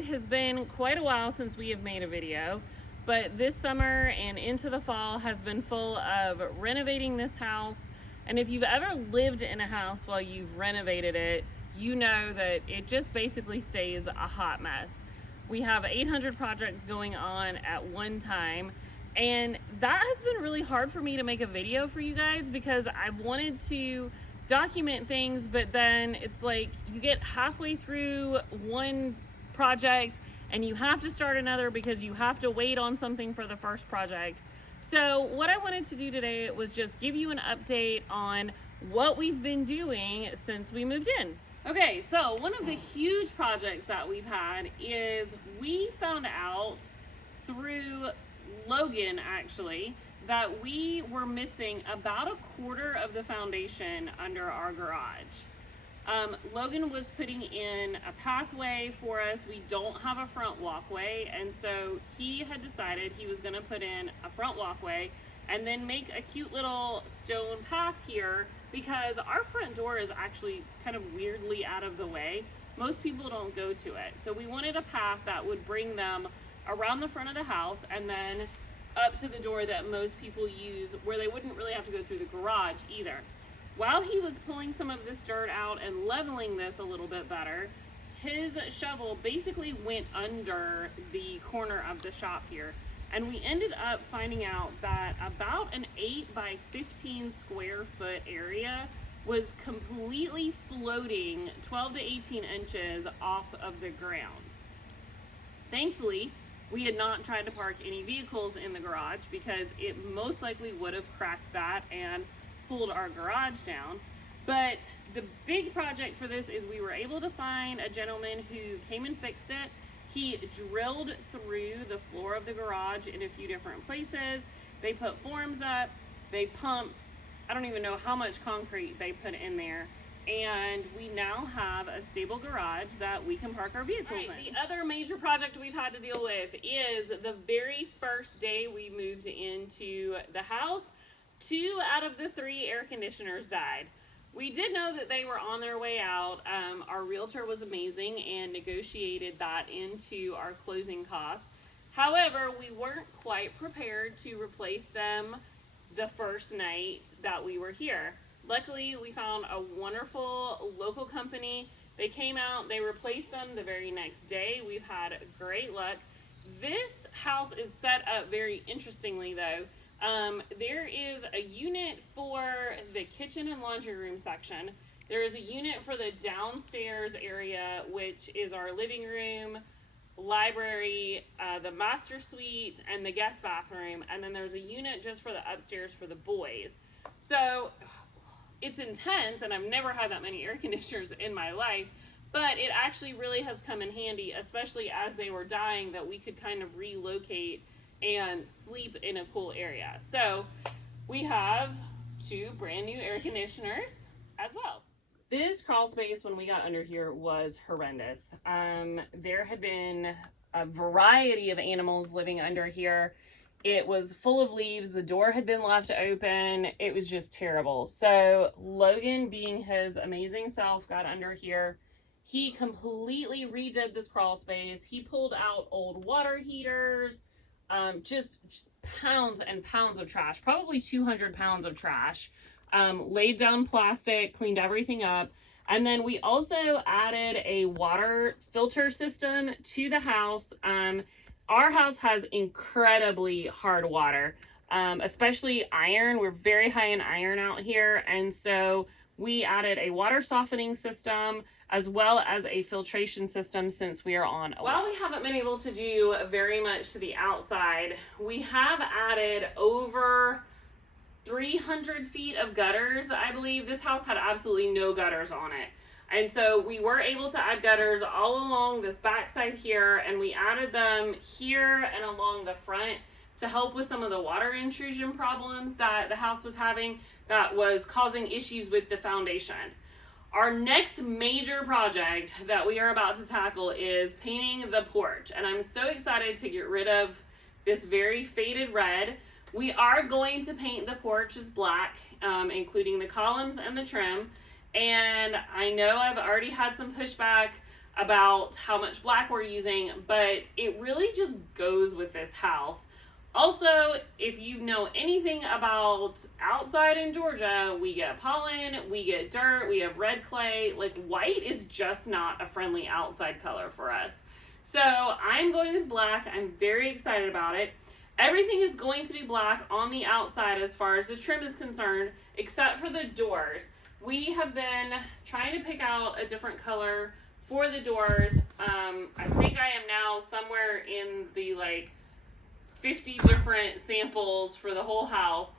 it has been quite a while since we have made a video, but this summer and into the fall has been full of renovating this house. And if you've ever lived in a house while you've renovated it, you know that it just basically stays a hot mess. We have 800 projects going on at one time, and that has been really hard for me to make a video for you guys because I've wanted to document things, but then it's like you get halfway through one project and you have to start another because you have to wait on something for the first project. So what I wanted to do today was just give you an update on what we've been doing since we moved in. Okay, so one of the huge projects that we've had is we found out through Logan actually that we were missing about a quarter of the foundation under our garage. Logan was putting in a pathway for us. We don't have a front walkway, and so he had decided he was going to put in a front walkway and then make a cute little stone path here because our front door is actually kind of weirdly out of the way. Most people don't go to it. So we wanted a path that would bring them around the front of the house and then up to the door that most people use, where they wouldn't really have to go through the garage either. While he was pulling some of this dirt out and leveling this a little bit better, his shovel basically went under the corner of the shop here. And we ended up finding out that about an 8 by 15 square foot area was completely floating 12 to 18 inches off of the ground. Thankfully, we had not tried to park any vehicles in the garage because it most likely would have cracked that and pulled our garage down. But the big project for this is we were able to find a gentleman who came and fixed it. He drilled through the floor of the garage in a few different places. They put forms up, they pumped, I don't even know how much concrete they put in there. And we now have a stable garage that we can park our vehicles in. The other major project we've had to deal with is the very first day we moved into the house, 2 out of the 3 air conditioners died. We did know that they were on their way out. Our realtor was amazing and negotiated that into our closing costs. However, we weren't quite prepared to replace them the first night that we were here. Luckily, we found a wonderful local company. They came out, they replaced them the very next day. We've had great luck. This house is set up very interestingly though. There is a unit for the kitchen and laundry room section. There is a unit for the downstairs area, which is our living room, library, the master suite, and the guest bathroom. And then there's a unit just for the upstairs for the boys. So it's intense, and I've never had that many air conditioners in my life, but it actually really has come in handy, especially as they were dying, that we could kind of relocate and sleep in a cool area. So we have 2 brand new air conditioners as well. This crawl space when we got under here was horrendous. There had been a variety of animals living under here. It was full of leaves. The door had been left open. It was just terrible. So Logan, being his amazing self, got under here. He completely redid this crawl space. He pulled out old water heaters, just pounds and pounds of trash, probably 200 pounds of trash, laid down plastic, cleaned everything up. And then we also added a water filter system to the house. Our house has incredibly hard water, especially iron. We're very high in iron out here. And so we added a water softening system as well as a filtration system since we are on. While we haven't been able to do very much to the outside, we have added over 300 feet of gutters. I believe this house had absolutely no gutters on it. And so we were able to add gutters all along this backside here, and we added them here and along the front to help with some of the water intrusion problems that the house was having that was causing issues with the foundation. Our next major project that we are about to tackle is painting the porch, and I'm so excited to get rid of this very faded red. We are going to paint the porch as black, including the columns and the trim. And I know I've already had some pushback about how much black we're using, but it really just goes with this house. Also, if you know anything about outside in Georgia, we get pollen, we get dirt, we have red clay. Like, white is just not a friendly outside color for us. So I'm going with black. I'm very excited about it. Everything is going to be black on the outside as far as the trim is concerned, except for the doors. We have been trying to pick out a different color for the doors. I think I am now somewhere in the 50 different samples for the whole house.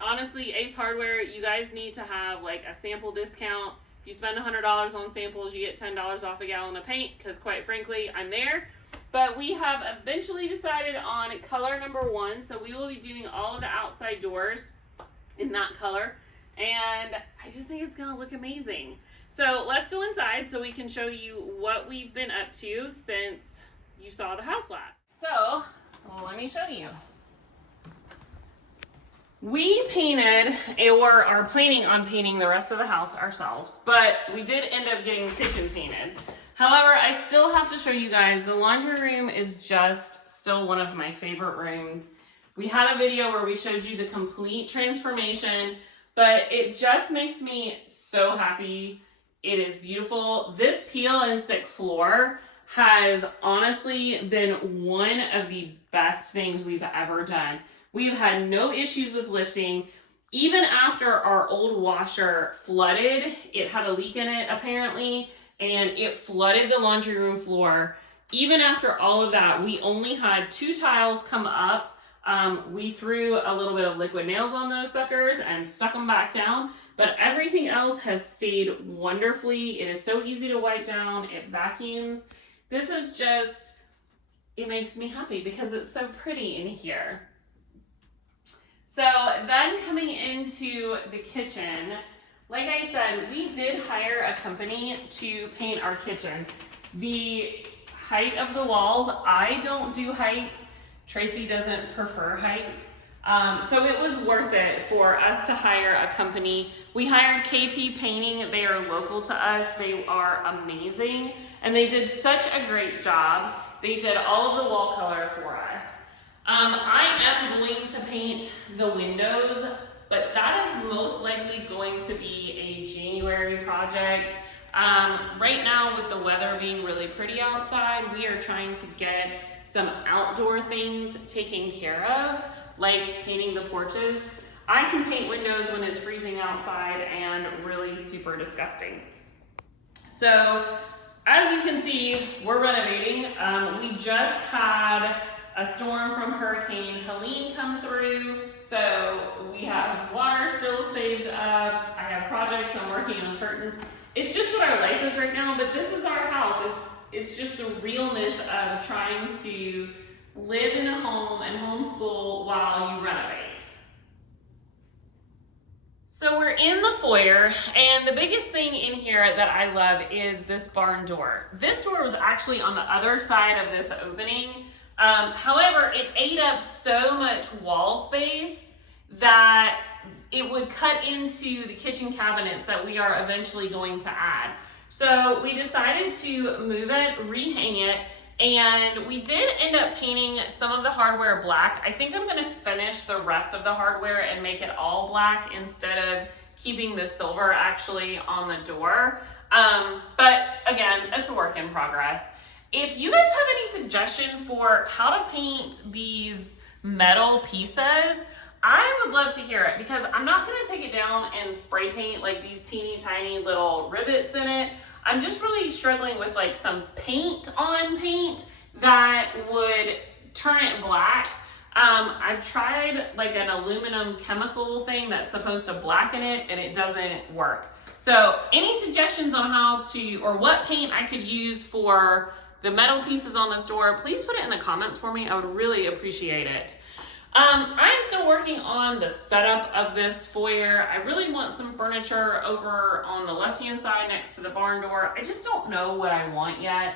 Honestly, Ace Hardware, you guys need to have a sample discount. If you spend $100 on samples, you get $10 off a gallon of paint, because quite frankly, I'm there. But we have eventually decided on color number 1, so we will be doing all of the outside doors in that color, and I just think it's gonna look amazing. So let's go inside so we can show you what we've been up to since you saw the house last. So, well, let me show you. We painted, or are planning on painting the rest of the house ourselves, but we did end up getting the kitchen painted. However, I still have to show you guys, the laundry room is just still one of my favorite rooms. We had a video where we showed you the complete transformation, but it just makes me so happy. It is beautiful. This peel and stick floor has honestly been one of the best things we've ever done. We've had no issues with lifting. Even after our old washer flooded, it had a leak in it apparently, and it flooded the laundry room floor. Even after all of that, we only had 2 tiles come up. We threw a little bit of liquid nails on those suckers and stuck them back down, but everything else has stayed wonderfully. It is so easy to wipe down. It vacuums. This is just, it makes me happy because it's so pretty in here. So then coming into the kitchen, like I said, we did hire a company to paint our kitchen. The height of the walls, I don't do heights. Tracy doesn't prefer heights. So it was worth it for us to hire a company. We hired KP Painting. They are local to us. They are amazing. And they did such a great job. They did all of the wall color for us. I am going to paint the windows, but that is most likely going to be a January project. Right now, with the weather being really pretty outside, we are trying to get some outdoor things taken care of, like painting the porches. I can paint windows when it's freezing outside and really super disgusting. So, as you can see, we're renovating. We just had a storm from Hurricane Helene come through, so we have water still saved up. I have projects, I'm working on curtains. It's just what our life is right now, but this is our house. It's just the realness of trying to live in a home and homeschool while you renovate. So we're in the foyer, and the biggest thing in here that I love is this barn door. This door was actually on the other side of this opening. However, it ate up so much wall space that it would cut into the kitchen cabinets that we are eventually going to add. So we decided to move it, rehang it, and we did end up painting some of the hardware black. I think I'm gonna finish the rest of the hardware and make it all black instead of keeping the silver actually on the door. But again, it's a work in progress. If you guys have any suggestion for how to paint these metal pieces, I would love to hear it, because I'm not gonna take it down and spray paint like these teeny tiny little rivets in it. I'm just really struggling with some paint on paint that would turn it black. I've tried an aluminum chemical thing that's supposed to blacken it, and it doesn't work. So any suggestions on how to, or what paint I could use for the metal pieces on this door, please put it in the comments for me. I would really appreciate it. I'm still working on the setup of this foyer. I really want some furniture over on the left-hand side next to the barn door. I just don't know what I want yet.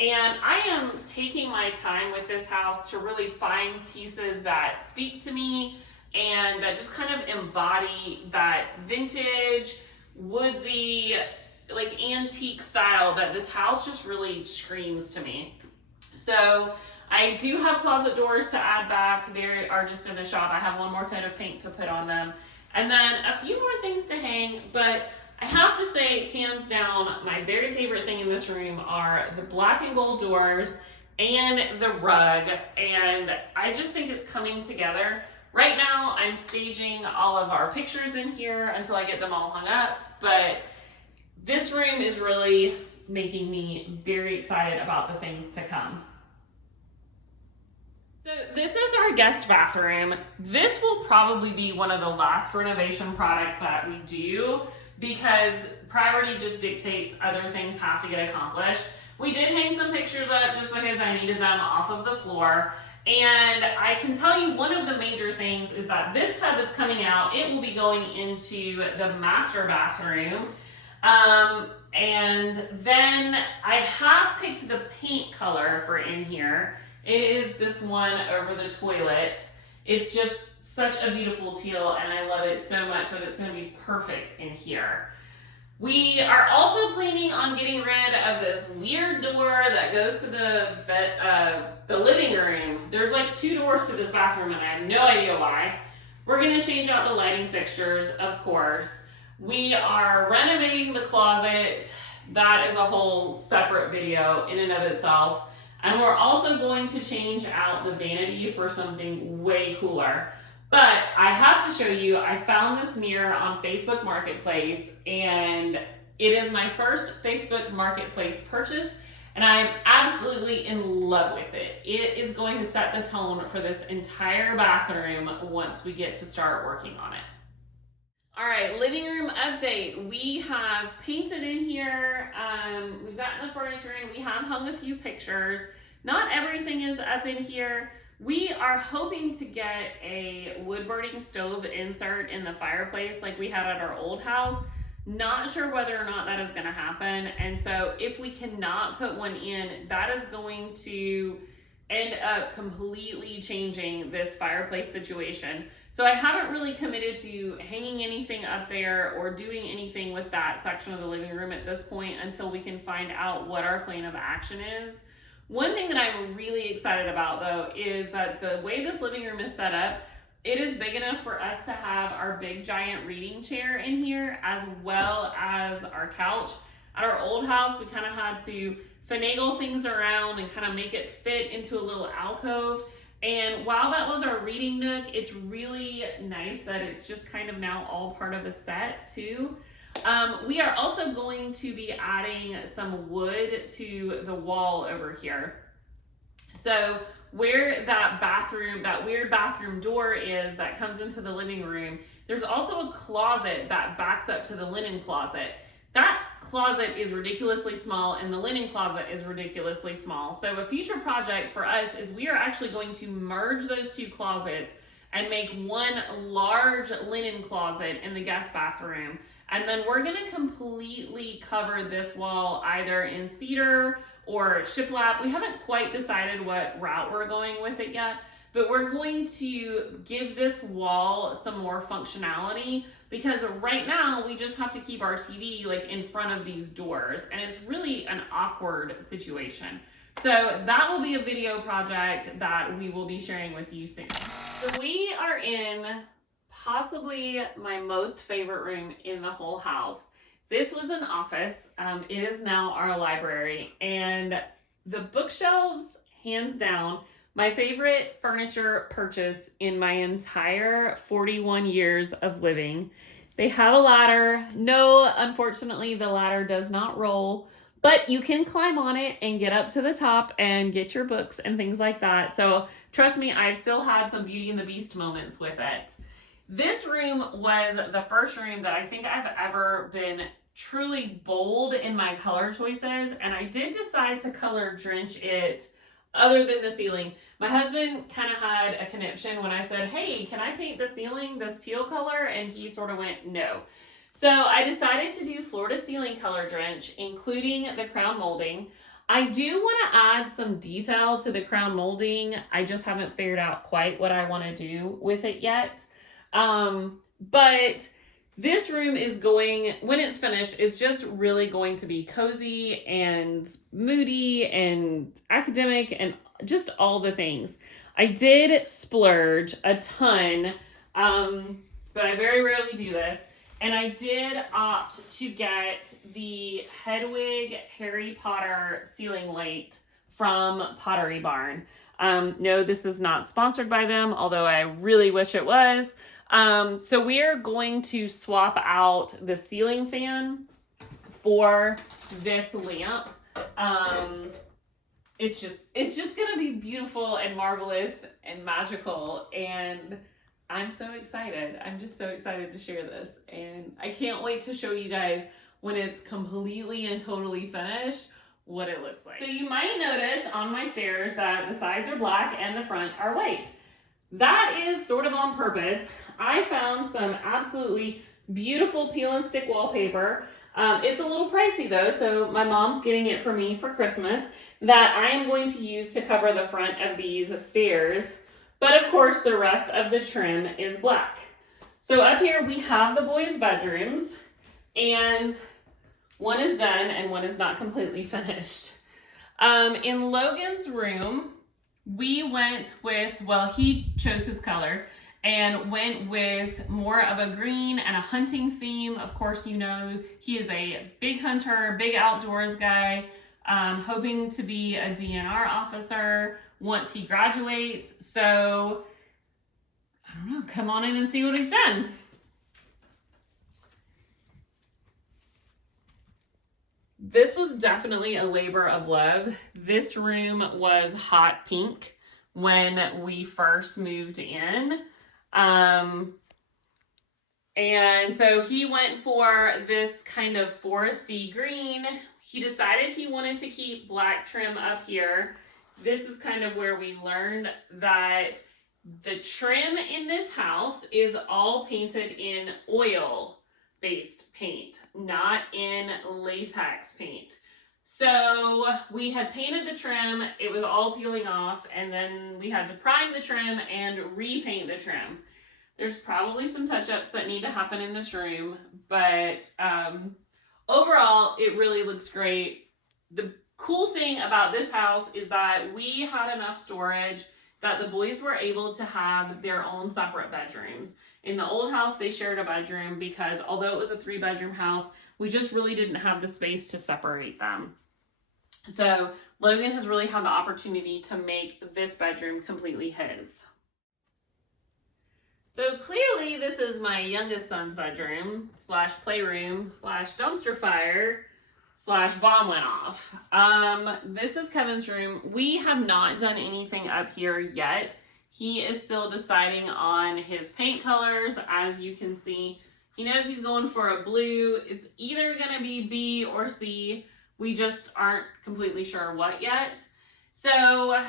And I am taking my time with this house to really find pieces that speak to me and that just kind of embody that vintage, woodsy, like antique style that this house just really screams to me. So I do have closet doors to add back. They are just in the shop. I have one more coat of paint to put on them. And then a few more things to hang, but I have to say, hands down, my very favorite thing in this room are the black and gold doors and the rug. And I just think it's coming together. Right now, I'm staging all of our pictures in here until I get them all hung up, but this room is really making me very excited about the things to come. So this is our guest bathroom. This will probably be one of the last renovation products that we do because priority just dictates other things have to get accomplished. We did hang some pictures up just because I needed them off of the floor. And I can tell you one of the major things is that this tub is coming out. It will be going into the master bathroom. And then I have picked the paint color for in here. It is this one over the toilet. It's just such a beautiful teal and I love it so much that it's going to be perfect in here. We are also planning on getting rid of this weird door that goes to the living room. There's like 2 doors to this bathroom and I have no idea why. We're going to change out the lighting fixtures, of course. We are renovating the closet. That is a whole separate video in and of itself. And we're also going to change out the vanity for something way cooler. But I have to show you, I found this mirror on Facebook Marketplace and it is my first Facebook Marketplace purchase and I'm absolutely in love with it. It is going to set the tone for this entire bathroom once we get to start working on it. All right, living room update. We have painted in here. We've gotten the furniture in. We have hung a few pictures. Not everything is up in here. We are hoping to get a wood burning stove insert in the fireplace like we had at our old house. Not sure whether or not that is going to happen. And so if we cannot put one in, that is going to end up completely changing this fireplace situation. So I haven't really committed to hanging anything up there or doing anything with that section of the living room at this point until we can find out what our plan of action is. One thing that I'm really excited about though is that the way this living room is set up, it is big enough for us to have our big giant reading chair in here as well as our couch. At our old house, we kind of had to finagle things around and kind of make it fit into a little alcove. And while that was our reading nook, it's really nice that it's just kind of now all part of a set too. We are also going to be adding some wood to the wall over here. So where that weird bathroom door is that comes into the living room, there's also a closet that backs up to the linen closet. That closet is ridiculously small and the linen closet is ridiculously small. So a future project for us is we are actually going to merge those 2 closets and make one large linen closet in the guest bathroom. And then we're gonna completely cover this wall either in cedar or shiplap. We haven't quite decided what route we're going with it yet, but we're going to give this wall some more functionality because right now we just have to keep our TV like in front of these doors and it's really an awkward situation. So that will be a video project that we will be sharing with you soon. So we are in possibly my most favorite room in the whole house. This was an office. It is now our library and the bookshelves, hands down, my favorite furniture purchase in my entire 41 years of living. They have a ladder. No, unfortunately, the ladder does not roll, but you can climb on it and get up to the top and get your books and things like that. So trust me, I've still had some Beauty and the Beast moments with it. This room was the first room that I think I've ever been truly bold in my color choices, and I did decide to color drench it other than the ceiling. My husband kind of had a conniption when I said, hey, can I paint the ceiling this teal color? And he sort of went, no. So I decided to do floor to ceiling color drench, including the crown molding. I do want to add some detail to the crown molding. I just haven't figured out quite what I want to do with it yet. But This room is going, when it's finished, is just really going to be cozy and moody and academic and just all the things. I did splurge a ton, but I very rarely do this. And I did opt to get the Hedwig Harry Potter ceiling light from Pottery Barn. No, this is not sponsored by them, although I really wish it was. So we are going to swap out the ceiling fan for this lamp. It's just gonna be beautiful and marvelous and magical, and I'm so excited. I'm just so excited to share this, and I can't wait to show you guys when it's completely and totally finished what it looks like. So you might notice on my stairs that the sides are black and the front are white. That is sort of on purpose. I found some absolutely beautiful peel and stick wallpaper. It's a little pricey though, so my mom's getting it for me for Christmas, that I am going to use to cover the front of these stairs. But of course, the rest of the trim is black. So up here we have the boys' bedrooms, and one is done and one is not completely finished. In Logan's room, we went with, well, he chose his color and went with more of a green and a hunting theme. Of course, you know, he is a big hunter, big outdoors guy, hoping to be a DNR officer once he graduates. So, I don't know, come on in and see what he's done. This was definitely a labor of love. This room was hot pink when we first moved in. And so he went for this kind of foresty green. He decided he wanted to keep black trim up here. This is kind of where we learned that the trim in this house is all painted in oil-based paint, not in latex paint. So we had painted the trim, it was all peeling off, and then we had to prime the trim and repaint the trim. There's probably some touch-ups that need to happen in this room, but overall, it really looks great. The cool thing about this house is that we had enough storage that the boys were able to have their own separate bedrooms. In the old house, they shared a bedroom because although it was a 3-bedroom house, we just really didn't have the space to separate them. So Logan has really had the opportunity to make this bedroom completely his. So clearly this is my youngest son's bedroom slash playroom slash dumpster fire slash bomb went off. This is Kevin's room. We have not done anything up here yet. He is still deciding on his paint colors. As you can see, he knows he's going for a blue. It's either gonna be B or C. We just aren't completely sure what yet. So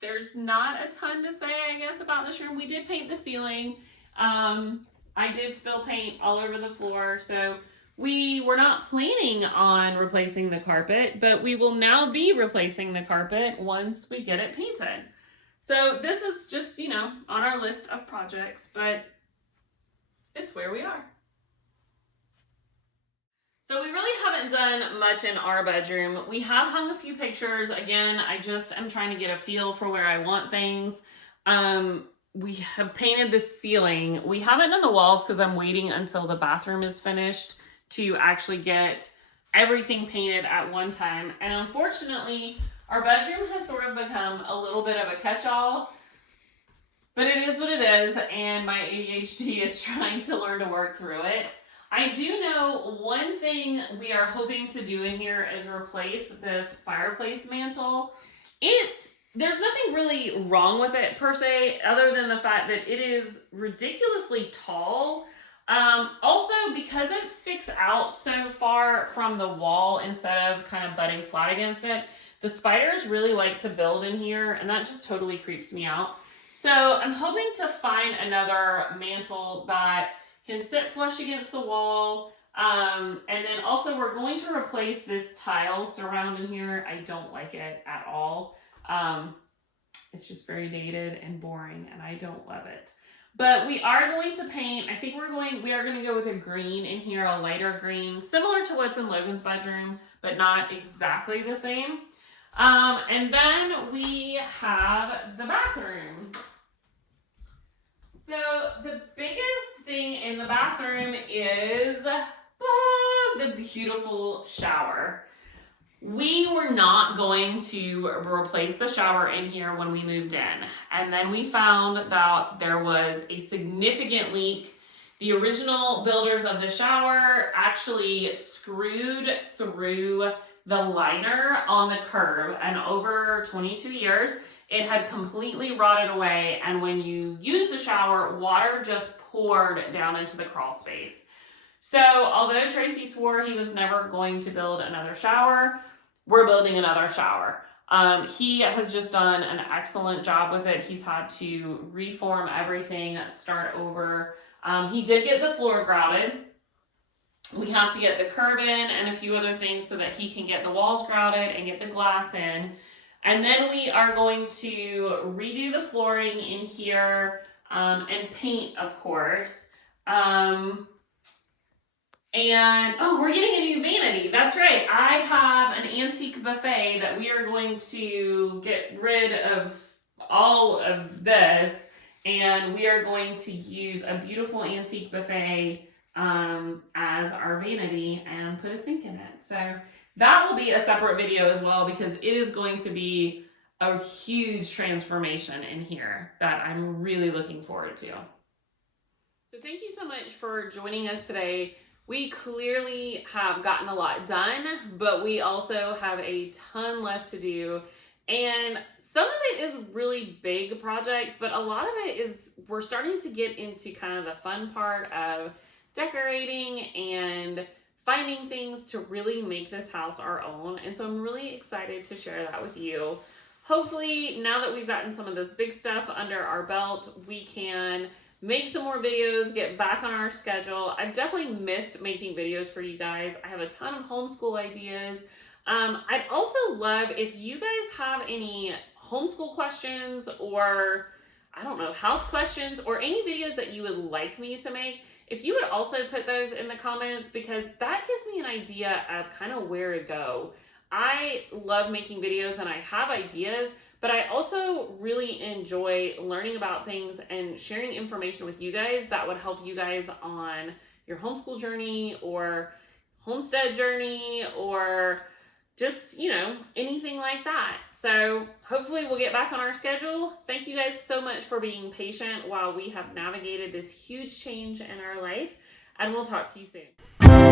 there's not a ton to say, I guess, about this room. We did paint the ceiling. I did spill paint all over the floor, so we were not planning on replacing the carpet, but we will now be replacing the carpet once we get it painted. So this is just, you know, on our list of projects, but it's where we are. So we really haven't done much in our bedroom. We have hung a few pictures. Again, I just am trying to get a feel for where I want things. We have painted the ceiling. We haven't done the walls because I'm waiting until the bathroom is finished to actually get everything painted at one time. And unfortunately, our bedroom has sort of become a little bit of a catch-all, but it is what it is, and my ADHD is trying to learn to work through it. I do know one thing we are hoping to do in here is replace this fireplace mantle. There's nothing really wrong with it per se, other than the fact that it is ridiculously tall. Also, because it sticks out so far from the wall instead of kind of butting flat against it, the spiders really like to build in here, and that just totally creeps me out. So I'm hoping to find another mantle that can sit flush against the wall. And then also we're going to replace this tile surrounding here. I don't like it at all. It's just very dated and boring, and I don't love it. But we are going to paint, I think we are going to go with a green in here, a lighter green, similar to what's in Logan's bedroom, but not exactly the same. And then we have the bathroom. So the biggest thing in the bathroom is the beautiful shower. We were not going to replace the shower in here when we moved in. And then we found that there was a significant leak. The original builders of the shower actually screwed through the liner on the curb, and over 22 years, it had completely rotted away. And when you use the shower, water just poured down into the crawl space. So although Tracy swore he was never going to build another shower, we're building another shower. He has just done an excellent job with it. He's had to reform everything, start over. He did get the floor grouted. We have to get the curb in and a few other things so that he can get the walls grouted and get the glass in. And then we are going to redo the flooring in here and paint, of course. And we're getting a new vanity. That's right. I have an antique buffet that we are going to get rid of all of this, and we are going to use a beautiful antique buffet as our vanity and put a sink in it. So that will be a separate video as well, because it is going to be a huge transformation in here that I'm really looking forward to. So thank you so much for joining us today. We clearly have gotten a lot done, but we also have a ton left to do. And some of it is really big projects, but a lot of it is, we're starting to get into kind of the fun part of decorating and finding things to really make this house our own. And so I'm really excited to share that with you. Hopefully, now that we've gotten some of this big stuff under our belt, we can make some more videos, get back on our schedule. I've definitely missed making videos for you guys. I have a ton of homeschool ideas. I'd also love if you guys have any homeschool questions, or I don't know, house questions, or any videos that you would like me to make. If you would also put those in the comments, because that gives me an idea of kind of where to go. I love making videos and I have ideas, but I also really enjoy learning about things and sharing information with you guys that would help you guys on your homeschool journey or homestead journey, or just, you know, anything like that. So hopefully we'll get back on our schedule. Thank you guys so much for being patient while we have navigated this huge change in our life, and we'll talk to you soon.